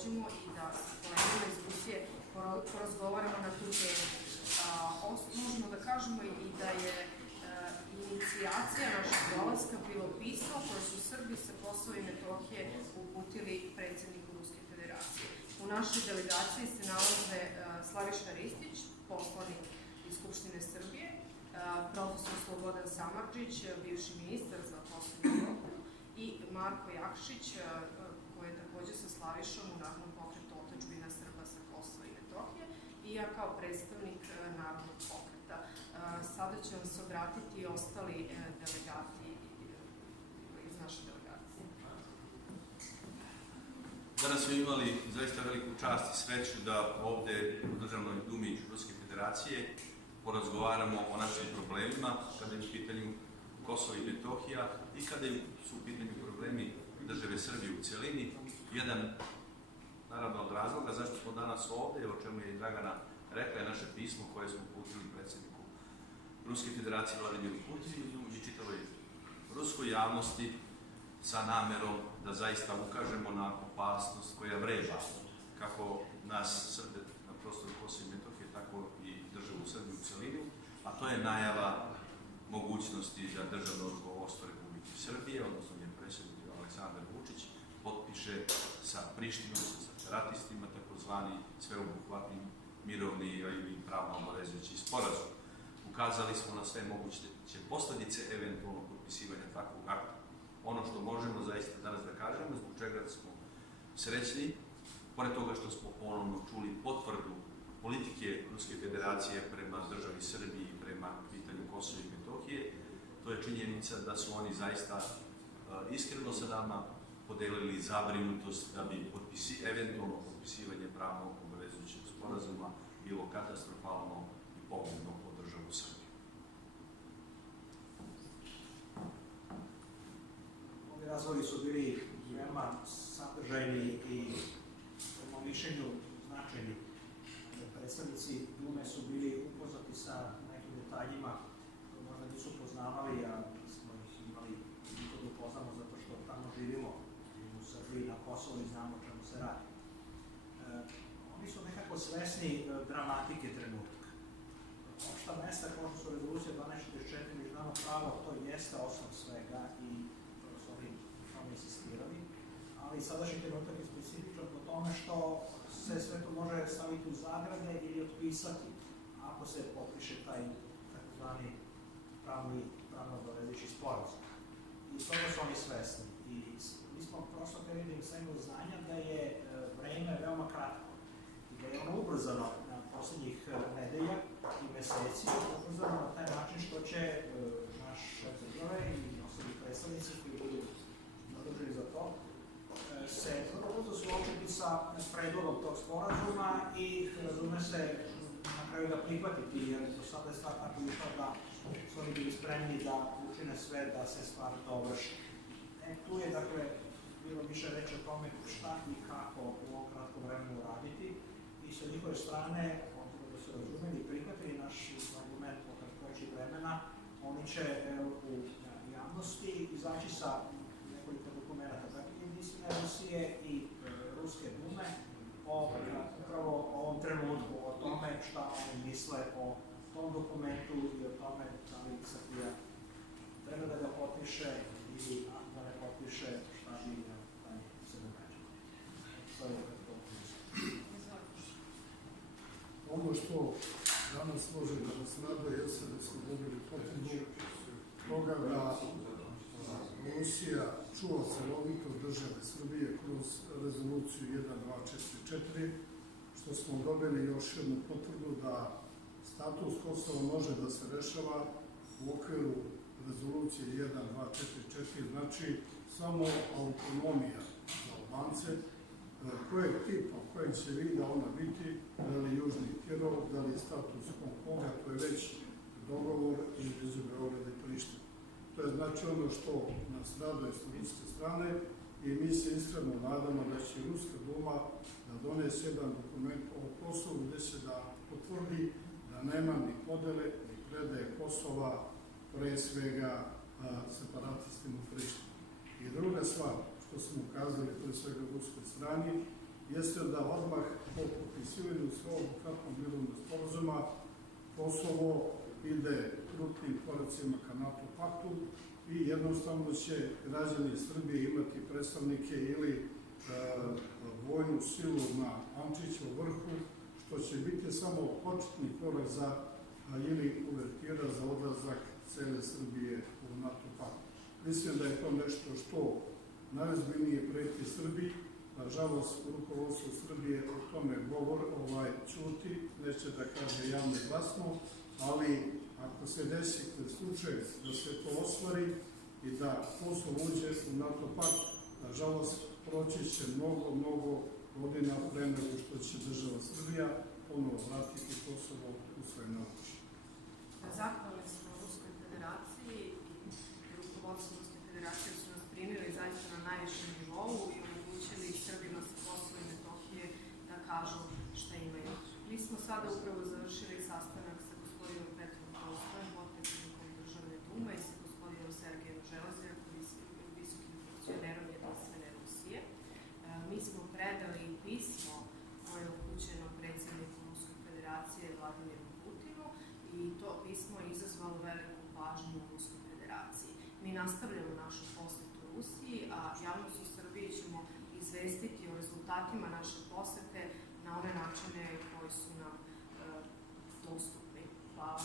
dođemo i da sa kolegama iz Rusije porazgovaramo na tu temu. Možemo da kažemo i da je inicijacija našeg dolaska bilo pismo koje su Srbi sa Kosova i Metohije uputili predsjedniku Ruske federacije. U našoj delegaciji se nalaze Slaviša Ristić, poslanik iz Skupštine Srbije, profesor Slobodan Samardžić, bivši ministar za Kosovo i Metohiju, i Marko Jakšić, koji je takođe sa Slavišom u Narodnom pokretu otadžbina Srba sa Kosova i Metohije, i ja kao predstavnik Narodnog pokreta. Sada će vam se obratiti i ostali delegati iz naše delegacije. Danas smo imali zaista veliku čast i sreću da ovde u Državnoj dumi Ruske federacije porazgovaramo o našim problemima kada je u pitanju Kosovo i Metohija i kada su u pitanju problemi države Srbije u celini. Jedan, naravno, od razloga zašto smo danas ovde, o čemu je i Dragana rekla, je naše pismo koje smo uputili predsjedniku Ruske federacije Vladimiru Putinu i čitavoj ruskoj javnosti sa namerom da zaista ukažemo na opasnost koja vreba kako nas Srbe na prostoru Kosova i Metohije, tako i državu Srbiju u celini, a to je najava mogućnosti da državno rukovodstvo Republike Srbije, odnosno njen predsjednik Aleksandar Vučić, potpiše sa Prištinom, sa separatistima, takozvani sveobuhvatni mirovni ili pravno obavezujući sporazum. Ukazali smo na sve moguće posledice eventualnog potpisivanja takvog akta. Ono što možemo zaista danas da kažemo, zbog čega smo srećni, pored toga što smo ponovno čuli potvrdu politike Ruske federacije prema državi Srbiji i prema pitanju Kosova i Metohije, to je činjenica da su oni zaista iskreno sa nama podelili zabrinutost da bi eventualno potpisivanje pravno obavezujućeg sporazuma bilo katastrofalno i pogubno po državu Srbiju. Ovi razgovori su bili veoma sadržajni i po mom mišljenju značajni. Predstavnici Dume su bili upoznati sa nekim detaljima koje možda nisu poznavali, a smo ih imali da upoznamo zato što tamo živimo u Srbiji, na Kosovu i znamo o čemu se radi. Oni su nekako svesni dramatike trenutka. Opšta mesta kao što su rezolucija 1244 međunarodno pravo, to jeste osnov svega i to su oni insistirali, ali sadašnji trenutak je specifičan po tome što se sve to može staviti u zagrade ili otpisati ako se potpiše taj takozvani pravno obavezujući sporazum. I toga su oni svesni. I mi smo prosto hteli da im stavimo znanja da je vreme veoma kratko i da je ono ubrzano na poslednjih nedelja i meseci, ubrzano na taj način što će naš šef države i ostali predstavnici koji budu nadležni za to se vrlo brzo suočiti sa predlogom tog sporazuma i razume se na kraju da prihvatiti, jer do sada je stvar tako išla da su oni bili spremni da učine sve da se stvar dovrši. Tu je, dakle, bilo više reći o tome šta i kako u ovom kratkom vremenu raditi i sa njihove strane, obzirom da su razumeli i prihvatili naš argument o kratkoći vremena, oni će u javnosti izaći sa nekoliko dokumenta, dakle, jedinstvene Rusije i Ruske dume upravo o ovom trenutku, o tome šta oni misle o tom dokumentu i o tome da li Srbija treba da ga potpiše ili ako ne potpiše šta bi se događalo. To je to. Ono što danas može da nas raduje jeste da smo dobili potvrdu toga da Rusija čuva celovitost države Srbije kroz rezoluciju 1244, što smo dobili još jednu potvrdu da status Kosova može da se rešava u okviru rezolucije 1244, znači samo autonomija za Albance, kojeg tipa, kojeg će vida ona biti, da li Južni Tirol, da li status Hong Konga, to je već dogovor između Beograda i Prištine. To je znači ono što nas raduje s ruske strane i mi se iskreno nadamo da će Ruska duma da donese jedan dokument o Kosovu gde će da potvrdi da nema ni podele ni predaje Kosova pre svega separatistima u Prištini. I druga stvar što smo ukazali pre svega ruskoj strani jeste da odmah po potpisivanju sveobuhvatnog mirovnog sporazuma Kosovo ide krupnim koracima ka NATO paktu i jednostavno će građani Srbije imati predstavnike ili vojnu silu na Amčićevom vrhu, što će biti samo početni korak za ili uvertira za odlazak cele Srbije u NATO pakt. Mislim da je to nešto što najozbiljnije preti Srbiji. Nažalost, rukovodstvo Srbije o tome ćuti, neće da kaže javno i glasno, ali ako se desi slučaj da se to ostvari i da Kosovo uđe u NATO pakt, nažalost, proći će mnogo godina pre nego što će država Srbija ponovo vratiti Kosovo u svoje naoče. Zahvalni smo Ruskoj federaciji i rukovodstvo Ruske federacije su nas primili zaista na najvišem nivou i omogućili Srbima sa Kosova i Metohije da kažu šta imaju. Mi smo sada upravo završili sastanak sa gospodinom Petrom Tolstojem, potpredsjednikom Državne dume i sa gospodinom Sergejem Železnijakom, visokim funkcionerom Jedinstvene Rusije. Mi smo predali pismo koje je upućeno predsjedniku Ruske federacije Vladimiru Putinu i to pismo je izazvalo veliku pažnju u Ruskoj federaciji. Mi nastavljamo našu posetu Rusiji, a javnost u Srbiji ćemo izvestiti o rezultatima naše posete na one načine koji su nam dostupni. Hvala.